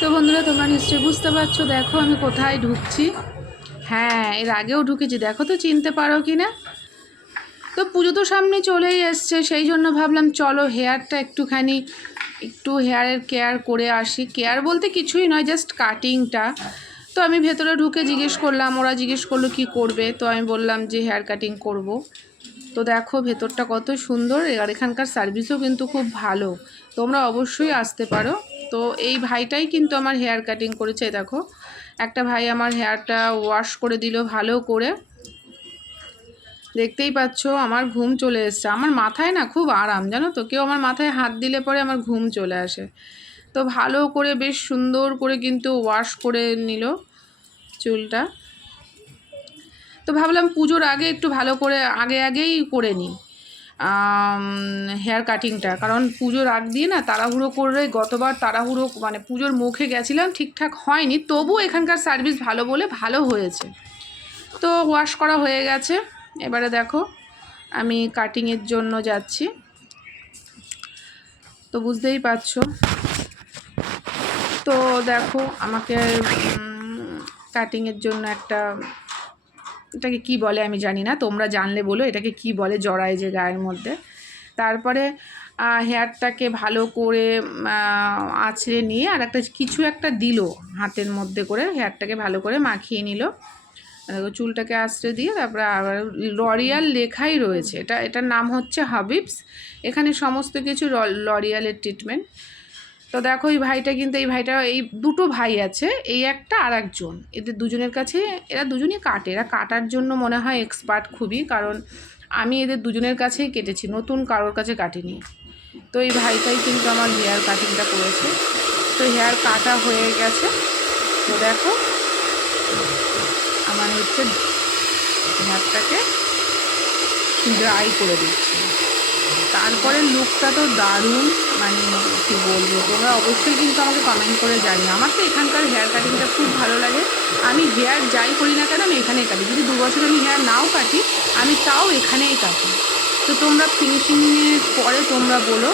তো বন্ধুরা, তোমরা নিশ্চয়ই বুঝতে পারছো, দেখো আমি কোথায় ঢুকছি। হ্যাঁ, এর আগেও ঢুকেছি, দেখো তো চিনতে পারো কি না। তো পুজো তো সামনে চলেই এসছে, সেই জন্য ভাবলাম চলো হেয়ারটা একটু হেয়ারের কেয়ার করে আসি। কেয়ার বলতে কিছুই নয়, জাস্ট কাটিংটা। তো আমি ভেতরে ঢুকে জিজ্ঞেস করলাম, ওরা জিজ্ঞেস করলো কি করবে, তো আমি বললাম যে হেয়ার কাটিং করব। তো দেখো ভেতরটা কত সুন্দর, আর এখানকার সার্ভিসও কিন্তু খুব ভালো, তোমরা অবশ্যই আসতে পারো। তো এই ভাইটাই কিন্তু আমার হেয়ার কাটিং করেছে। দেখো একটা ভাই আমার হেয়ারটা ওয়াশ করে দিল ভালো করে, দেখতেই পাচ্ছ। আমার ঘুম চলে এসছে, আমার মাথায় না খুব আরাম, জানো তো, কেউ আমার মাথায় হাত দিলে পরে আমার ঘুম চলে আসে। তো ভালো করে বেশ সুন্দর করে কিন্তু ওয়াশ করে নিল চুলটা। তো ভাবলাম পুজোর আগে একটু ভালো করে আগেই করে নিই হেয়ার কাটিংটা, কারণ পুজোর আগ দিয়ে না তাড়াহুড়ো করে, গতবার তাড়াহুড়ো মানে পুজোর মুখে গেছিলাম, ঠিকঠাক হয়নি। তবু এখানকার সার্ভিস ভালো বলে ভালো হয়েছে। তো ওয়াশ করা হয়ে গেছে, এবারে দেখো আমি কাটিংয়ের জন্য যাচ্ছি। তো বুঝতেই পারছো, তো দেখো আমাকে কাটিংয়ের জন্য এটাকে কি বলে আমি জানি না, তোমরা জানলে বলো এটাকে কি বলে, জড়ায় যে গায়ের মধ্যে। তারপরে হেয়ারটাকে ভালো করে আঁচড়ে নিয়ে আর কিছু একটা দিল হাতের মধ্যে করে, হেয়ারটাকে ভালো করে মাখিয়ে নিল। চুলটাকে আঁচড়ে দিয়ে তারপরে আবার লরিয়াল লেখাই রয়েছে, এটার নাম হচ্ছে হাবিবস। এখানে সমস্ত কিছু লরিয়ালের ট্রিটমেন্ট। তো দেখো এই ভাইটা এই দুটো ভাই আছে, এই একটা আর একজন, এদের দুজনের কাছে এরা দুজনই কাটে, এরা কাটার জন্য মনে হয় এক্সপার্ট খুবই, কারণ আমি এদের দুজনের কাছেই কেটেছি, নতুন কারোর কাছে কাটিনি। তো এই ভাইটাই কিন্তু আমার হেয়ার কাটিংটা করেছে। তো হেয়ার কাটা হয়ে গেছে। তো দেখো আমার হচ্ছে হেয়ারটাকে ড্রাই করে দিচ্ছি। তারপরে লুকটা তো দারুণ, মানে কী বলবো, তোমরা অবশ্যই কিন্তু আমাকে কমেন্ট করে জানিও। আমার তো এখানকার হেয়ার কাটিংটা খুব ভালো লাগে। আমি হেয়ার যাই করি না কেন, আমি এখানেই কাটি। যদি 2 বছর আমি হেয়ার নাও কাটি, আমি তাও এখানেই কাটি। তো তোমরা ফিনিশিংয়ের পরে তোমরা বলো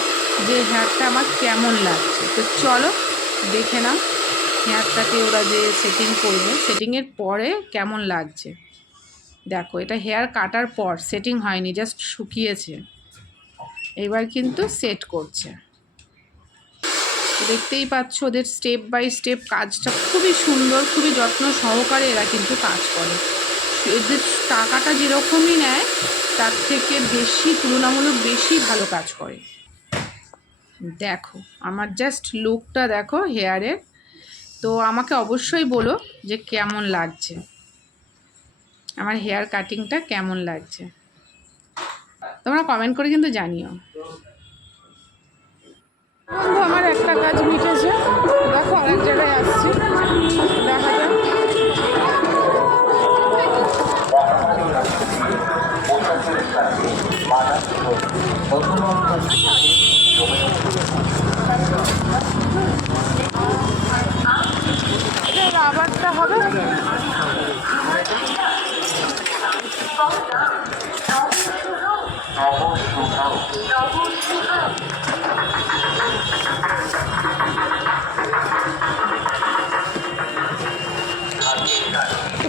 যে হেয়ারটা আমার কেমন লাগছে। তো চলো দেখে নাও হেয়ারটাকে ওরা যে সেটিং করবে, সেটিংয়ের পরে কেমন লাগছে। দেখো এটা হেয়ার কাটার পর, সেটিং হয়নি, জাস্ট শুকিয়েছে। এবার কিন্তু সেট করছে, দেখতেই পাচ্ছ ওদের স্টেপ বাই স্টেপ কাজটা খুবই সুন্দর, খুবই যত্ন সহকারে এরা কিন্তু কাজ করে। এদের টাকাটা যেরকমই নেয় তার থেকে বেশি, তুলনামূলক বেশি ভালো কাজ করে। দেখো আমার জাস্ট লুকটা দেখো হেয়ারের। তো আমাকে অবশ্যই বলো যে কেমন লাগছে, আমার হেয়ার কাটিংটা কেমন লাগছে, তোমরা কমেন্ট করে কিন্তু জানিও। বন্ধু আমার একটা কাজ মিটেছে, দেখো আরেক জায়গায় আসছি, দেখা যাক। এটা রাবারটা হবে।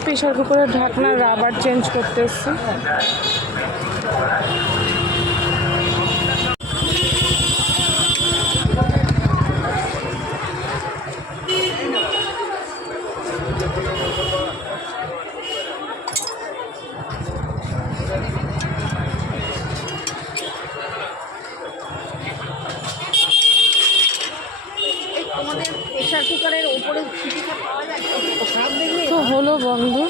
প্রেশার কুকারের ঢাকনার রাবার চেঞ্জ করতে এসছি। তো হলো বন্ধু,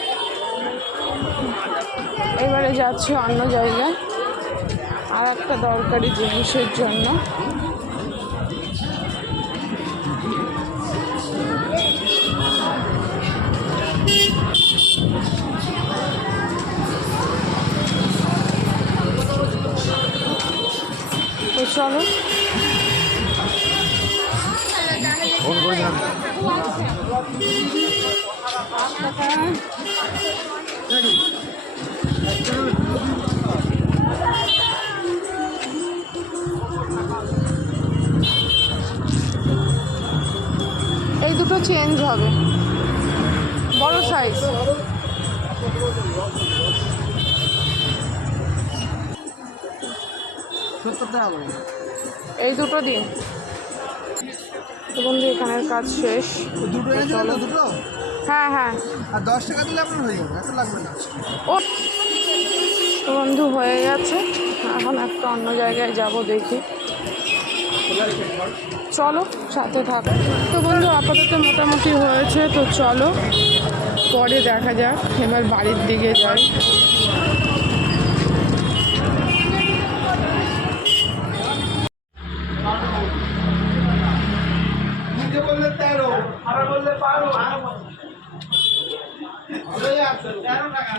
এবারে যাচ্ছি অন্য জায়গায় আর একটা দরকারি জিনিসের জন্য। তো চলো এই দুটো চেঞ্জ হবে, বড় সাইজ। এই দুটো দিন। তো বন্ধু এখানের কাজ শেষ। দুটো হ্যাঁ হ্যাঁ, আর 10 টাকা দিলে আপনার হয়ে যাবে, এত লাগবে না। ও তো বন্ধু হয়ে গেছে, এখন একটা অন্য জায়গায় যাব, দেখি চলো সাথে থাকো। তো বন্ধু আপাতত মোটামুটি হয়েছে, তো চলো পরে দেখা যাক, এবার বাড়ির দিকে যাই। বললে 13 আর বললে 12 13 টাকা।